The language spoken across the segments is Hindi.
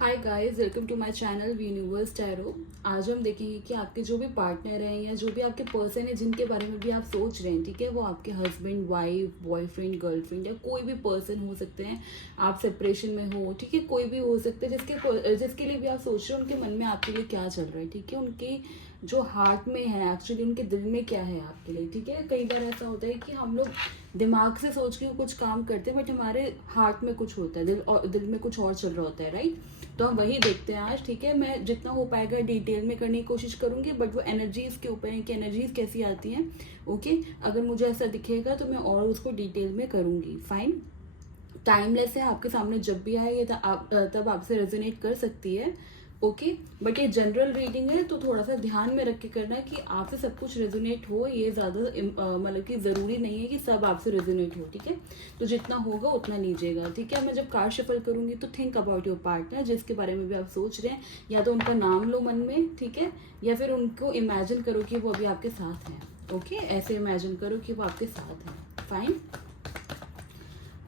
Hi guys, welcome to my channel Universe Tarot. आज हम देखेंगे कि आपके जो भी पार्टनर हैं या जो भी आपके पर्सन है जिनके बारे में भी आप सोच रहे हैं, ठीक है, वो आपके हस्बैंड, वाइफ, बॉयफ्रेंड, गर्लफ्रेंड या कोई भी पर्सन हो सकते हैं। आप सेपरेशन में हो, ठीक है, कोई भी हो सकते हैं जिसके लिए भी आप सोच रहे हो उनके मन में आपके लिए क्या चल रहा है, ठीक है, उनकी जो हार्ट में है, एक्चुअली उनके दिल में क्या है आपके लिए, ठीक है। कई बार ऐसा होता है कि हम लोग दिमाग से सोच के कुछ काम करते हैं बट हमारे हार्ट में कुछ होता है, दिल में कुछ और चल रहा होता है, राइट। तो हम वही देखते हैं आज, ठीक है। मैं जितना हो पाएगा डिटेल में करने की कोशिश करूंगी, बट वो एनर्जीज के ऊपर है कि एनर्जीज कैसी आती हैं। ओके, अगर मुझे ऐसा दिखेगा तो मैं और उसको डिटेल में करूंगी। फाइन, टाइमलेस है, आपके सामने जब भी आए ये तब आपसे रेजोनेट कर सकती है। ओके, बट ये जनरल रीडिंग है तो थोड़ा सा ध्यान में रख के करना है कि आपसे सब कुछ रेजोनेट हो। ये ज़्यादा मतलब कि ज़रूरी नहीं है कि सब आपसे रेजोनेट हो, ठीक है। तो जितना होगा उतना लीजिएगा, ठीक है। मैं जब कार्ड शफल करूंगी तो थिंक अबाउट योर पार्टनर, जिसके बारे में भी आप सोच रहे हैं, या तो उनका नाम लो मन में, ठीक है, या फिर उनको इमेजिन करो कि वो अभी आपके साथ हैं। ओके, ऐसे इमेजिन करो कि वो आपके साथ हैं। फाइन,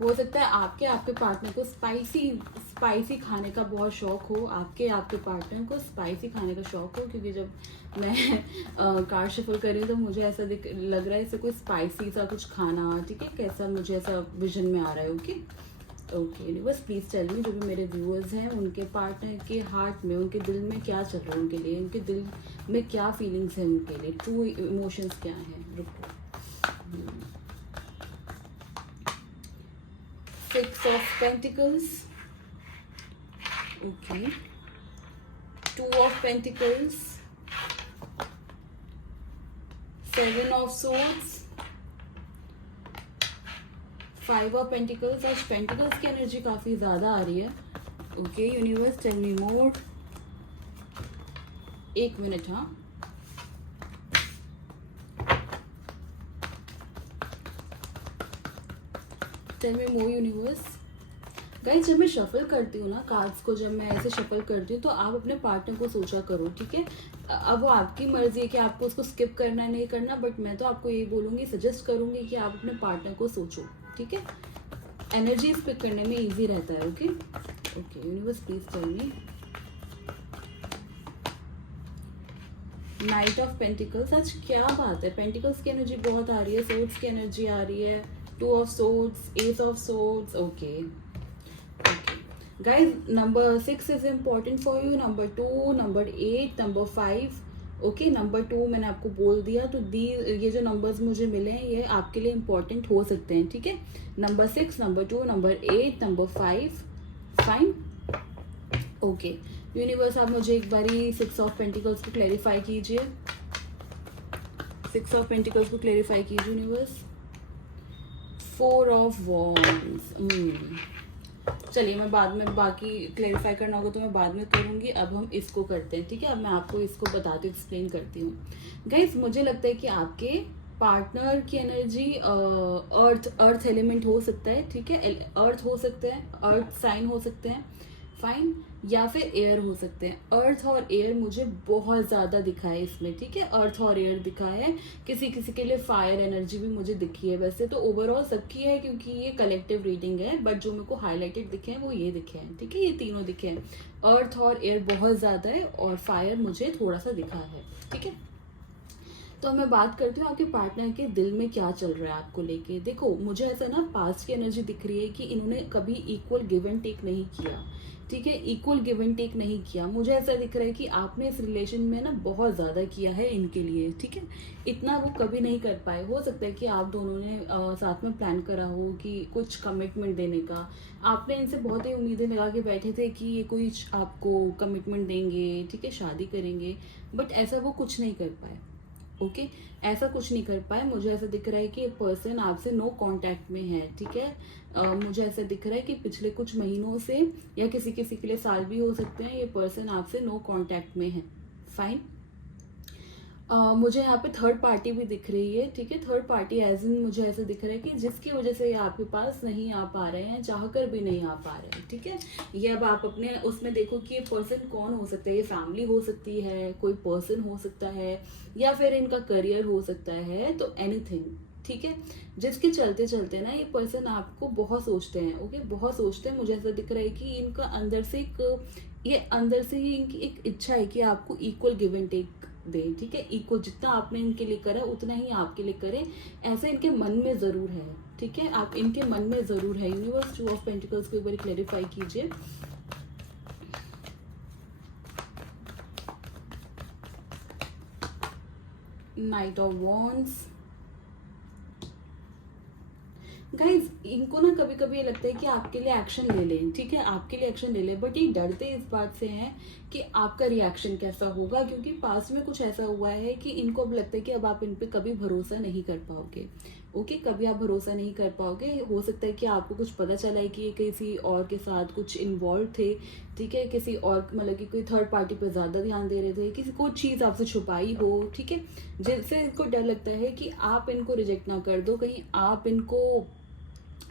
हो सकता है आपके आपके पार्टनर को स्पाइसी स्पाइसी खाने का बहुत शौक हो, आपके पार्टनर को स्पाइसी खाने का शौक हो, क्योंकि जब मैं कार्ड शफल कर रही हूँ तो मुझे ऐसा लग रहा है इसे कोई स्पाइसी सा कुछ खाना, ठीक है, कैसा मुझे ऐसा विजन में आ रहा है। Okay okay, universe please tell me, जो भी मेरे व्यूअर्स हैं उनके पार्टनर के हार्ट में, उनके दिल में क्या चल रहा है उनके लिए, उनके दिल में क्या फीलिंग्स हैं उनके लिए, ट्रू इमोशंस क्या है। रुको, Six of Pentacles, okay, Two of Pentacles, Seven of Swords, Five of Pentacles। आज पेंटिकल्स की एनर्जी काफी ज्यादा आ रही है। ओके यूनिवर्स, टेल मी मोर। एक मिनट, हाँ। टेल मी मोर यूनिवर्स। गाइस, जब मैं शफल करती हूँ ना कार्ड्स को, जब मैं ऐसे शफल करती हूँ तो आप अपने पार्टनर को सोचा करो, ठीक है। अब वो आपकी मर्जी है कि आपको उसको स्किप करना है नहीं करना, बट मैं तो आपको यही बोलूंगी, सजेस्ट करूंगी कि आप अपने पार्टनर को सोचो, ठीक है। एनर्जी पिक करने में इजी रहता है। Okay okay, universe please tell me. Knight of Pentacles, आज क्या बात है, पेंटिकल्स की एनर्जी बहुत आ रही है, सोर्ड्स की एनर्जी आ रही है, two of swords, S of swords. Okay guys, number 6 is important for you, number 2, number 8, number 5। Okay, number 2 मैंने आपको बोल दिया, तो ये जो नंबर्स मुझे मिले हैं ये आपके लिए इंपॉर्टेंट हो सकते हैं, ठीक है। Number 6, number 2, number 8, number 5। Fine, okay universe, आप मुझे एक बारी 6 ऑफ पेंटिकल्स को क्लैरिफाई कीजिए। 6 ऑफ पेंटिकल्स को क्लैरिफाई कीजिए यूनिवर्स। 4 of wands. चलिए, मैं बाद में बाकी क्लेरिफाई करना होगा तो मैं बाद में करूंगी, अब हम इसको करते हैं, ठीक है। अब मैं आपको इसको बताती एक्सप्लेन करती हूँ। गाइस, मुझे लगता है कि आपके पार्टनर की एनर्जी अर्थ एलिमेंट हो सकता है, ठीक है, अर्थ हो सकते हैं, अर्थ साइन हो सकते हैं। फाइन, या फिर एयर हो सकते हैं। अर्थ और एयर मुझे बहुत ज्यादा दिखा है इसमें, ठीक है, अर्थ और एयर दिखा है। किसी किसी के लिए फायर एनर्जी भी मुझे दिखी है। वैसे तो ओवरऑल सबकी है क्योंकि ये कलेक्टिव रीडिंग है, बट जो मेरे को हाईलाइटेड दिखे हैं वो ये दिखे हैं, ठीक है, ये तीनों दिखे हैं। अर्थ और एयर बहुत ज्यादा है और फायर मुझे थोड़ा सा दिखा है, ठीक है। तो मैं बात करती हूँ आपके पार्टनर के दिल में क्या चल रहा है आपको लेके। देखो, मुझे ऐसा ना पास्ट की एनर्जी दिख रही है कि इन्होंने कभी इक्वल गिव एंड टेक नहीं किया, ठीक है, इक्वल गिव एंड टेक नहीं किया। मुझे ऐसा दिख रहा है कि आपने इस रिलेशन में ना बहुत ज्यादा किया है इनके लिए, ठीक है, इतना वो कभी नहीं कर पाए। हो सकता है कि आप दोनों ने साथ में प्लान करा हो कि कुछ कमिटमेंट देने का, आपने इनसे बहुत ही उम्मीदें लगा के बैठे थे कि ये कोई आपको कमिटमेंट देंगे, ठीक है, शादी करेंगे, बट ऐसा वो कुछ नहीं कर पाए। ओके, ऐसा कुछ नहीं कर पाए। मुझे ऐसा दिख रहा है कि ये पर्सन आपसे नो कांटेक्ट में है, ठीक है। मुझे ऐसा दिख रहा है कि पिछले कुछ महीनों से, या किसी किसी के लिए साल भी हो सकते हैं, ये पर्सन आपसे नो कांटेक्ट में है। फाइन, मुझे यहाँ पे थर्ड पार्टी भी दिख रही है, ठीक है। थर्ड पार्टी एज इन मुझे ऐसा दिख रहा है कि जिसकी वजह से ये आपके पास नहीं आ पा रहे हैं, चाहकर भी नहीं आ पा रहे हैं, ठीक है। ये अब आप अपने उसमें देखो कि ये पर्सन कौन हो सकता है। ये फैमिली हो सकती है, कोई पर्सन हो सकता है, या फिर इनका करियर हो सकता है, तो एनीथिंग, ठीक है। जिसके चलते चलते ना ये पर्सन आपको बहुत सोचते हैं। ओके, बहुत सोचते हैं। मुझे ऐसा दिख रहा है कि इनका अंदर से एक ये अंदर से ही इनकी एक इच्छा है कि आपको इक्वल गिव एंड टेक दे, ठीक है, इक्वल जितना आपने इनके लिए करा उतना ही आपके लिए करें, ऐसा इनके मन में जरूर है, ठीक है, आप इनके मन में जरूर है। यूनिवर्स 2 ऑफ पेंटिकल्स को एक बार क्लैरिफाई कीजिए। Night of wands. गाइज इनको ना कभी कभी ये लगता है कि आपके लिए एक्शन ले लें, ठीक है, आपके लिए एक्शन ले लें, बट ये डरते इस बात से हैं कि आपका रिएक्शन कैसा होगा, क्योंकि पास्ट में कुछ ऐसा हुआ है कि इनको अब लगता है कि अब आप इन पे कभी भरोसा नहीं कर पाओगे। ओके, कभी आप भरोसा नहीं कर पाओगे। हो सकता है कि आपको कुछ पता चला है कि ये किसी और के साथ कुछ इन्वॉल्व थे, ठीक है, किसी और मतलब कि कोई थर्ड पार्टी पे ज़्यादा ध्यान दे रहे थे, किसी कोई चीज़ आपसे छुपाई हो, ठीक है, जिससे इनको डर लगता है कि आप इनको रिजेक्ट ना कर दो, कहीं आप इनको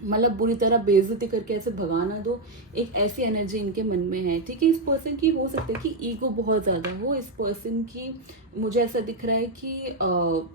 मतलब बुरी तरह बेइज्जती करके ऐसे भगा ना दो। एक ऐसी एनर्जी इनके मन में है, ठीक है। इस पर्सन की हो सकता है कि ईगो बहुत ज़्यादा हो इस पर्सन की। मुझे ऐसा दिख रहा है कि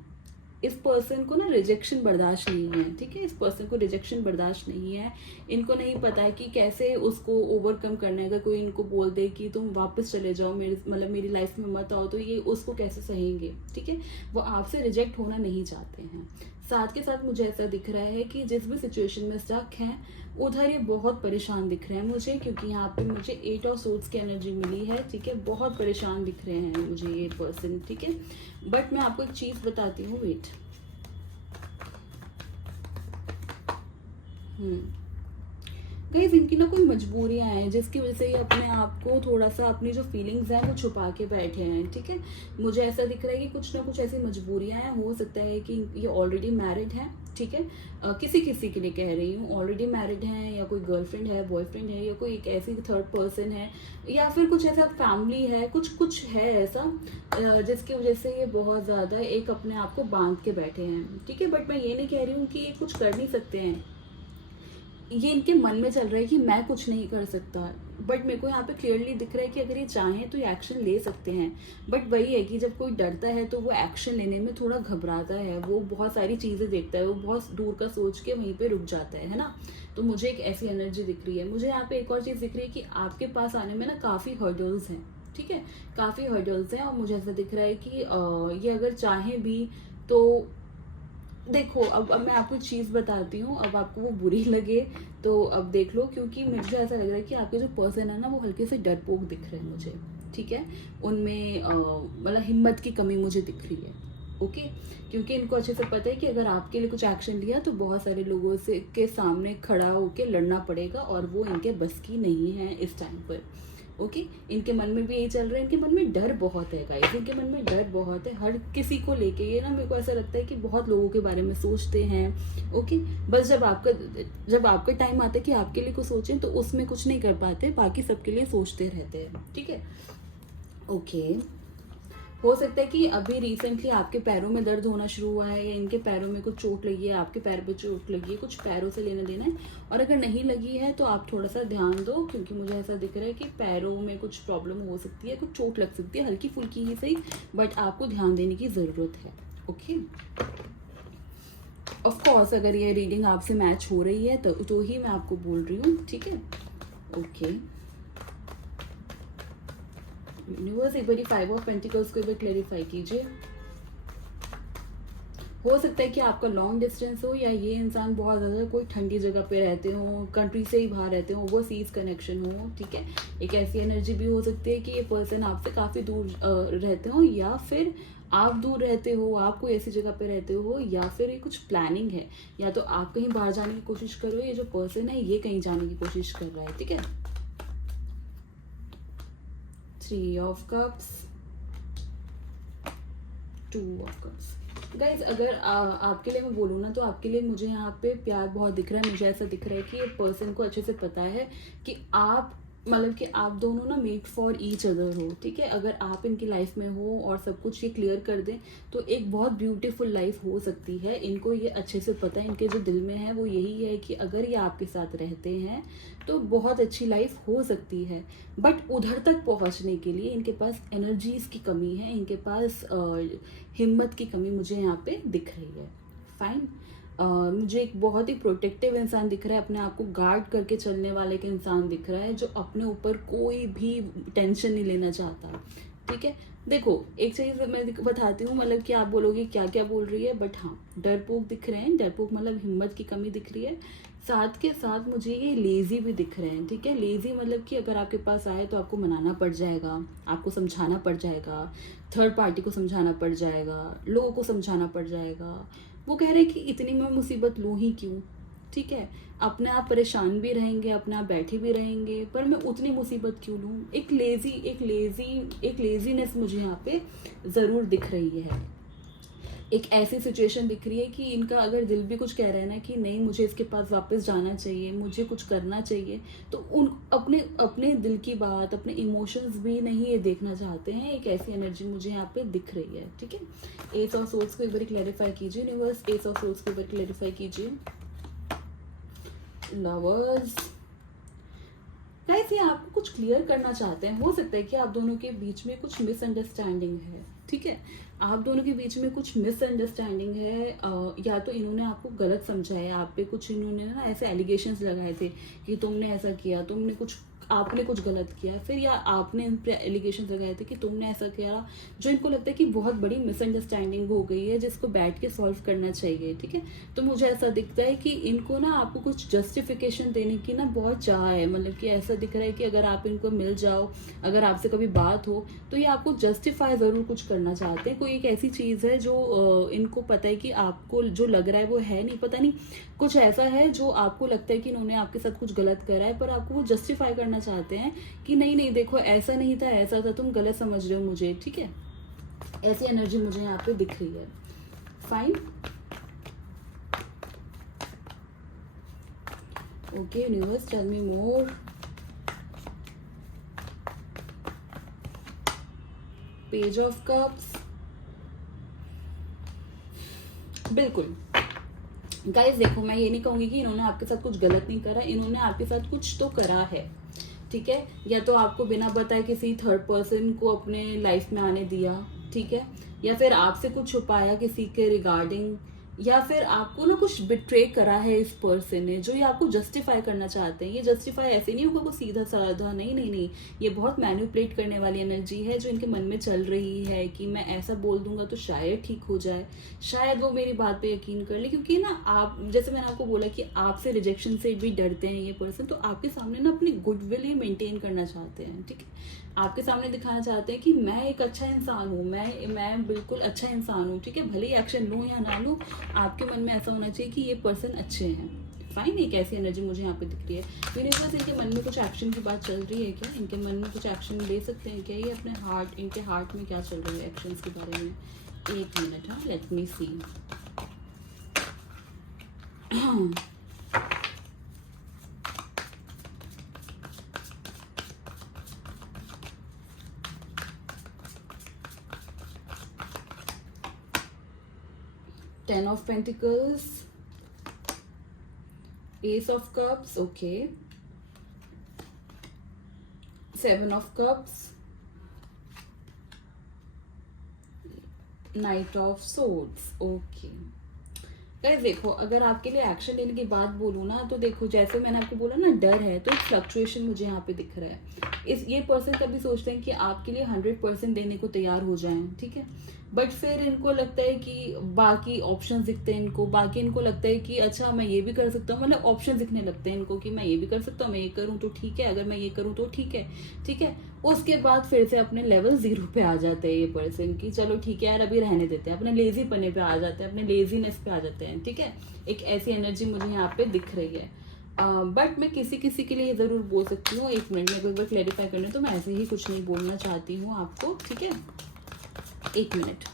इस पर्सन को ना रिजेक्शन बर्दाश्त नहीं है, ठीक है, इस पर्सन को रिजेक्शन बर्दाश्त नहीं है। इनको नहीं पता है कि कैसे उसको ओवरकम करना है। अगर कोई इनको बोल दे कि तुम वापस चले जाओ, मेरी लाइफ में मत आओ, तो ये उसको कैसे सहेंगे, ठीक है। वो आपसे रिजेक्ट होना नहीं चाहते हैं। साथ के साथ मुझे ऐसा दिख रहा है कि जिस भी सिचुएशन में स्टक हैं उधर ये बहुत परेशान दिख रहे हैं मुझे, क्योंकि यहाँ पे मुझे 8 ऑफ सोर्ड्स की एनर्जी मिली है, ठीक है। बहुत परेशान दिख रहे हैं मुझे ये पर्सन, ठीक है। बट मैं आपको एक चीज बताती हूँ, वेट। गाइस इनकी ना कोई मजबूरियां हैं जिसकी वजह से ये अपने आप को थोड़ा सा, अपनी जो फीलिंग्स हैं वो छुपा के बैठे हैं, ठीक है। मुझे ऐसा दिख रहा है कि कुछ ना कुछ ऐसी मजबूरियां हैं। हो सकता है कि ये ऑलरेडी मैरिड हैं, ठीक है। किसी किसी के लिए कह रही हूँ, ऑलरेडी मैरिड हैं, या कोई गर्लफ्रेंड है, बॉयफ्रेंड है, या कोई एक ऐसी थर्ड पर्सन है, या फिर कुछ ऐसा फैमिली है, कुछ है ऐसा जिसकी वजह से ये बहुत ज़्यादा एक अपने आप को बांध के बैठे हैं, ठीक है। बट मैं ये नहीं कह रही हूँ कि ये कुछ कर नहीं सकते हैं। ये इनके मन में चल रहा है कि मैं कुछ नहीं कर सकता, बट मेरे को यहाँ पे क्लियरली दिख रहा है कि अगर ये चाहें तो ये एक्शन ले सकते हैं। बट वही है कि जब कोई डरता है तो वो एक्शन लेने में थोड़ा घबराता है, वो बहुत सारी चीज़ें देखता है, वो बहुत दूर का सोच के वहीं पे रुक जाता है ना। तो मुझे एक ऐसी एनर्जी दिख रही है। मुझे यहाँ पे एक और चीज़ दिख रही है कि आपके पास आने में ना काफ़ी हर्डल्स हैं, ठीक है, काफ़ी हर्डल्स हैं। और मुझे ऐसा दिख रहा है कि ये अगर चाहें भी तो देखो, अब मैं आपको एक चीज़ बताती हूँ, अब आपको वो बुरी लगे तो अब देख लो, क्योंकि मुझे ऐसा लग रहा है कि आपके जो पर्सन है ना वो हल्के से डरपोक दिख रहे हैं मुझे, ठीक है। उनमें मतलब हिम्मत की कमी मुझे दिख रही है, ओके। क्योंकि इनको अच्छे से पता है कि अगर आपके लिए कुछ एक्शन लिया तो बहुत सारे लोगों से के सामने खड़ा होकर लड़ना पड़ेगा, और वो इनके बस की नहीं है इस टाइम पर, ओके। इनके मन में भी यही चल रहा है, इनके मन में डर बहुत है गाइस, इनके मन में डर बहुत है हर किसी को लेके। ये ना मेरे को ऐसा लगता है कि बहुत लोगों के बारे में सोचते हैं, ओके। बस जब आपका टाइम आता है कि आपके लिए कुछ सोचें तो उसमें कुछ नहीं कर पाते, बाकी सबके लिए सोचते रहते हैं, ठीक है, ओके। हो सकता है कि अभी रिसेंटली आपके पैरों में दर्द होना शुरू हुआ है, या इनके पैरों में कुछ चोट लगी है, आपके पैर पे चोट लगी है, कुछ पैरों से लेना देना है। और अगर नहीं लगी है तो आप थोड़ा सा ध्यान दो, क्योंकि मुझे ऐसा दिख रहा है कि पैरों में कुछ प्रॉब्लम हो सकती है, कुछ चोट लग सकती है, हल्की फुल्की ही सही, बट आपको ध्यान देने की ज़रूरत है, ओके। ऑफ कोर्स अगर ये रीडिंग आपसे मैच हो रही है तो ही मैं आपको बोल रही हूँ, ठीक है, ओके। यूनिवर्स एक बार 5 ऑफ पेंटिकल्स को एक बार क्लैरिफाई कीजिए। हो सकता है कि आपका लॉन्ग डिस्टेंस हो, या ये इंसान बहुत ज़्यादा कोई ठंडी जगह पे रहते हो, कंट्री से ही बाहर रहते हो, वो सीज कनेक्शन हो, ठीक है। एक ऐसी एनर्जी भी हो सकती है कि ये पर्सन आपसे काफ़ी दूर रहते हो, या फिर आप दूर रहते हो, आप कोई ऐसी जगह पे रहते हो, या फिर ये कुछ प्लानिंग है, या तो आप कहीं बाहर जाने की कोशिश कर रहे हो, ये जो पर्सन है ये कहीं जाने की कोशिश कर रहा है, ठीक है। 3 of cups, 2 of cups. Guys अगर आपके लिए मैं बोलूँ ना तो आपके लिए मुझे यहाँ पे प्यार बहुत दिख रहा है। मुझे ऐसा दिख रहा है कि ये पर्सन को अच्छे से पता है कि आप मतलब कि आप दोनों ना मेड फॉर ईच अदर हो, ठीक है। अगर आप इनकी लाइफ में हो और सब कुछ ये क्लियर कर दें तो एक बहुत ब्यूटीफुल लाइफ हो सकती है। इनको ये अच्छे से पता है, इनके जो दिल में है वो यही है कि अगर ये आपके साथ रहते हैं तो बहुत अच्छी लाइफ हो सकती है। बट उधर तक पहुंचने के लिए इनके पास एनर्जीज की कमी है, इनके पास हिम्मत की कमी मुझे यहाँ पे दिख रही है। फाइन, मुझे एक बहुत ही प्रोटेक्टिव इंसान दिख रहा है, अपने आप को गार्ड करके चलने वाले एक इंसान दिख रहा है, जो अपने ऊपर कोई भी टेंशन नहीं लेना चाहता। ठीक है, देखो एक चीज़ मैं बताती हूँ, मतलब कि आप बोलोगे क्या क्या बोल रही है, बट हाँ डरपोक दिख रहे हैं, डरपोक मतलब हिम्मत की कमी दिख रही है। साथ के साथ मुझे ये लेज़ी भी दिख रहे हैं। ठीक है, लेज़ी मतलब कि अगर आपके पास आए तो आपको मनाना पड़ जाएगा, आपको समझाना पड़ जाएगा, थर्ड पार्टी को समझाना पड़ जाएगा, लोगों को समझाना पड़ जाएगा। वो कह रहे हैं कि इतनी मैं मुसीबत लूँ ही क्यों। ठीक है, अपने आप परेशान भी रहेंगे, अपने आप बैठे भी रहेंगे, पर मैं उतनी मुसीबत क्यों लूँ। एक लेजीनेस मुझे यहाँ पे ज़रूर दिख रही है। एक ऐसी सिचुएशन दिख रही है कि इनका अगर दिल भी कुछ कह रहा है ना कि नहीं मुझे इसके पास वापस जाना चाहिए, मुझे कुछ करना चाहिए, तो उन अपने अपने दिल की बात, अपने इमोशंस भी नहीं ये देखना चाहते हैं। एक ऐसी एनर्जी मुझे यहाँ पे दिख रही है। ठीक है, एस ऑफ सोर्ड्स को एक बार क्लैरिफाई कीजिए यूनिवर्स, एस ऑफ सोर्ड्स को एक बार क्लैरिफाई कीजिए। लवर्स गाइस, ये आपको कुछ क्लियर करना चाहते हैं। हो सकता है कि आप दोनों के बीच में कुछ मिसअंडरस्टैंडिंग है। ठीक है, आप दोनों के बीच में कुछ मिसअंडरस्टैंडिंग है, या तो इन्होंने आपको गलत समझा है, आप पे कुछ इन्होंने ना ऐसे एलिगेशंस लगाए थे कि तुमने ऐसा किया, आपने कुछ गलत किया, फिर या आपने इन पे एलिगेशंस लगाए थे कि तुमने ऐसा किया, जो इनको लगता है कि बहुत बड़ी मिसअंडरस्टैंडिंग हो गई है जिसको बैठ के सॉल्व करना चाहिए। ठीक है, तो मुझे ऐसा दिखता है कि इनको ना आपको कुछ जस्टिफिकेशन देने की ना बहुत चाह है, मतलब कि ऐसा दिख रहा है कि अगर आप इनको मिल जाओ, अगर आपसे कभी बात हो, तो ये आपको जस्टिफाई ज़रूर कुछ करना चाहते हैं। कोई एक ऐसी चीज़ है जो इनको पता है कि आपको जो लग रहा है वो है नहीं, पता नहीं कुछ ऐसा है जो आपको लगता है कि इन्होंने आपके साथ कुछ गलत करा है, पर आपको वो जस्टिफाई करना चाहते हैं कि नहीं नहीं देखो ऐसा नहीं था, ऐसा था, तुम गलत समझ रहे हो मुझे। ठीक है, ऐसी एनर्जी मुझे यहाँ पे दिख रही है। Fine, okay universe, tell me more. Page of Cups, बिल्कुल गाइस देखो, मैं ये नहीं कहूंगी कि इन्होंने आपके साथ कुछ गलत नहीं करा, इन्होंने आपके साथ कुछ तो करा है। ठीक है, या तो आपको बिना बताए किसी थर्ड पर्सन को अपने लाइफ में आने दिया। ठीक है, या फिर आपसे कुछ छुपाया किसी के रिगार्डिंग, या फिर आपको ना कुछ बिट्रे करा है इस पर्सन ने, जो ये आपको जस्टिफाई करना चाहते हैं। ये जस्टिफाई ऐसे नहीं होगा कोई सीधा साधा, नहीं नहीं नहीं, ये बहुत मैनिपुलेट करने वाली एनर्जी है जो इनके मन में चल रही है कि मैं ऐसा बोल दूंगा तो शायद ठीक हो जाए, शायद वो मेरी बात पे यकीन कर ले। क्योंकि ना आप, जैसे मैंने आपको बोला कि आपसे रिजेक्शन से भी डरते हैं ये पर्सन, तो आपके सामने ना अपनी गुडविल ही मेंटेन करना चाहते हैं। ठीक है, आपके सामने दिखाना चाहते हैं कि मैं एक अच्छा इंसान हूँ, मैं बिल्कुल अच्छा इंसान हूँ। ठीक है, भले ही एक्शन लूँ या ना लूँ, आपके मन में ऐसा होना चाहिए कि ये पर्सन अच्छे हैं। फाइन, एक ऐसी एनर्जी मुझे यहाँ पे दिख रही है। यूनिवर्स, इनके मन में कुछ एक्शन की बात चल रही है क्या? इनके मन में कुछ एक्शन ले सकते हैं क्या ये अपने हार्ट, इनके हार्ट में क्या चल रही है एक्शंस के बारे में? एक मिनट, हाँ, let me see. 10 of Pentacles, Ace of Cups, okay, 7 of Cups, Knight of Swords, okay। Guys देखो, अगर आपके लिए एक्शन लेने की बात बोलूँ ना, तो देखो जैसे मैंने आपको बोला ना डर है, तो एक फ्लक्चुएशन मुझे यहाँ पे दिख रहा है। ये पर्सन कभी सोचते हैं कि आपके लिए 100% देने को तैयार हो जाएं। ठीक है, बट फिर इनको लगता है कि बाकी ऑप्शन दिखते हैं इनको, बाकी इनको लगता है कि अच्छा मैं ये भी कर सकता हूँ, मतलब ऑप्शन दिखने लगते हैं इनको कि मैं ये भी कर सकता हूँ, मैं ये करूँ तो ठीक है, अगर मैं ये करूँ तो ठीक है। ठीक है, उसके बाद फिर से अपने लेवल 0 पे आ जाते हैं ये पर्सन की, चलो ठीक है यार अभी रहने देते हैं, अपने लेजी पने पे आ जाते हैं, अपने लेजीनेस पे आ जाते हैं। ठीक है, एक ऐसी एनर्जी मुझे यहाँ पे दिख रही है। बट मैं किसी किसी के लिए ज़रूर बोल सकती हूँ। एक मिनट में एक बार क्लैरिफाई करना, तो मैं ऐसे ही कुछ नहीं बोलना चाहती हूँ आपको। ठीक है, एक minute.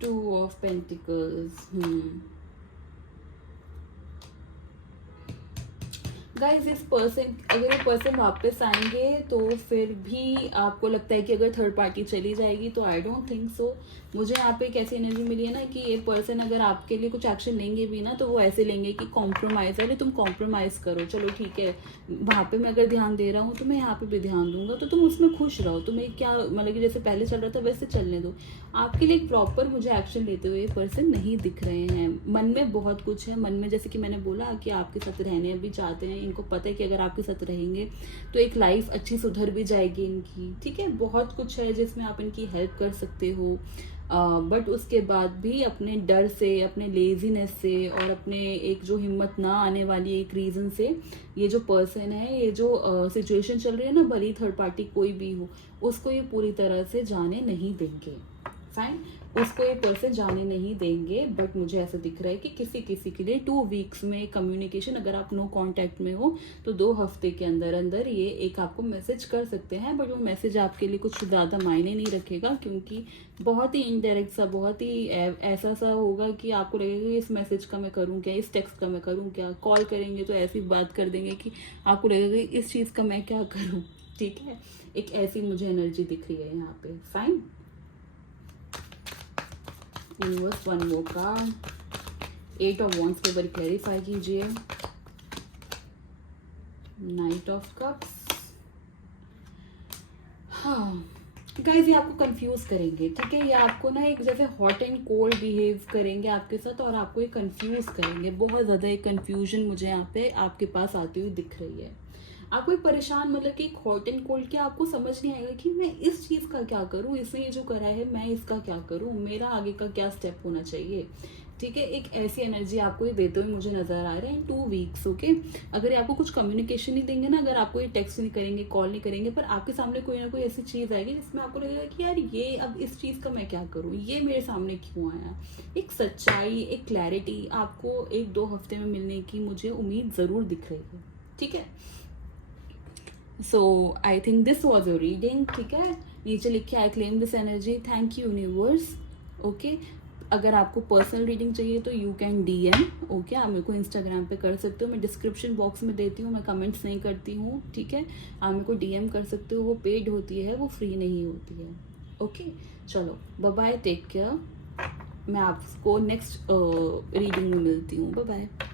Two of Pentacles, guys इस पर्सन, अगर ये पर्सन वापस आएंगे तो फिर भी आपको लगता है कि अगर थर्ड पार्टी चली जाएगी, तो आई डोंट थिंक सो। मुझे यहाँ पे एक ऐसी एनर्जी मिली है ना कि ये पर्सन अगर आपके लिए कुछ एक्शन लेंगे भी ना, तो वो ऐसे लेंगे कि कॉम्प्रोमाइज़, अरे तुम कॉम्प्रोमाइज़ करो, चलो ठीक है, वहाँ पे मैं अगर ध्यान दे रहा हूँ तो मैं यहाँ पे भी ध्यान दूंगा, तो तुम उसमें खुश रहो, तुम्हें क्या मतलब कि जैसे पहले चल रहा था वैसे चलने दो। आपके लिए एक प्रॉपर मुझे एक्शन लेते हुए ये पर्सन नहीं दिख रहे हैं। मन में बहुत कुछ है, मन में जैसे कि मैंने बोला कि आपके साथ रहने भी चाहते हैं, इनको पता है कि अगर आपके साथ रहेंगे तो एक लाइफ अच्छी सुधर भी जाएगी इनकी, ठीक है। बहुत कुछ है जिसमें आप इनकी हेल्प कर सकते हो, बट उसके बाद भी अपने डर से, अपने लेजीनेस से और अपने एक जो हिम्मत ना आने वाली एक रीज़न से ये जो पर्सन है, ये जो सिचुएशन चल रही है ना, भली थर्ड पार्टी कोई भी हो, उसको ये पूरी तरह से जाने नहीं देंगे। फाइन, उसको ये पर्सन जाने नहीं देंगे। बट मुझे ऐसा दिख रहा है कि किसी किसी के लिए 2 वीक्स में कम्युनिकेशन, अगर आप नो कांटेक्ट में हो तो 2 हफ्ते के अंदर अंदर ये एक आपको मैसेज कर सकते हैं। बट वो मैसेज आपके लिए कुछ ज़्यादा मायने नहीं रखेगा, क्योंकि बहुत ही इनडायरेक्ट सा, बहुत ही ऐसा सा होगा कि आपको लगेगा इस मैसेज का मैं करूँ क्या, इस टेक्स्ट का मैं करूँ क्या, कॉल करेंगे तो ऐसी बात कर देंगे कि आपको लगेगा इस चीज़ का मैं क्या करूँ, ठीक है। एक ऐसी मुझे एनर्जी दिख रही है यहाँ पे। Fine, universe one more card, 8 of wands के बारे क्लैरिफाई कीजिए। नाइट ऑफ कप्स, हाँ गाइज ये आपको कंफ्यूज करेंगे, ठीक है। ये आपको ना एक जैसे हॉट एंड कोल्ड बिहेव करेंगे आपके साथ, और आपको ये कंफ्यूज करेंगे बहुत ज़्यादा। एक कंफ्यूजन मुझे यहाँ पे आपके पास आती हुई दिख रही है। आपको एक परेशान, मतलब कि एक हॉट एंड कोल्ड, क्या आपको समझ नहीं आएगा कि मैं इस चीज़ का क्या करूँ, इसने ये जो करा है मैं इसका क्या करूँ, मेरा आगे का क्या स्टेप होना चाहिए, ठीक है। एक ऐसी एनर्जी आपको ये देते हुए मुझे नजर आ रहा है इन 2 वीक्स, ओके। अगर ये आपको कुछ कम्युनिकेशन नहीं देंगे ना, अगर आपको ये टेक्स्ट नहीं करेंगे, कॉल नहीं करेंगे, पर आपके सामने कोई ना कोई ऐसी चीज़ आएगी जिसमें आपको लगेगा कि यार ये अब इस चीज़ का मैं क्या करूँ, ये मेरे सामने क्यों आया। एक सच्चाई, एक क्लैरिटी आपको 1-2 हफ्ते में मिलने की मुझे उम्मीद ज़रूर दिख रही है, ठीक है। So I think this was your reading, ठीक है। नीचे लिखे I claim this energy, thank you universe, okay. अगर आपको पर्सनल रीडिंग चाहिए तो यू कैन DM, ओके। आप मेरे को इंस्टाग्राम पे कर सकते हो, मैं डिस्क्रिप्शन बॉक्स में देती हूँ, मैं कमेंट्स नहीं करती हूँ, ठीक है। आप मेरे को DM कर सकते हो, वो पेड होती है, वो फ्री नहीं होती है, ओके। चलो बाय बाय, टेक केयर। मैं आपको नेक्स्ट रीडिंग में मिलती हूँ, बाय बाय।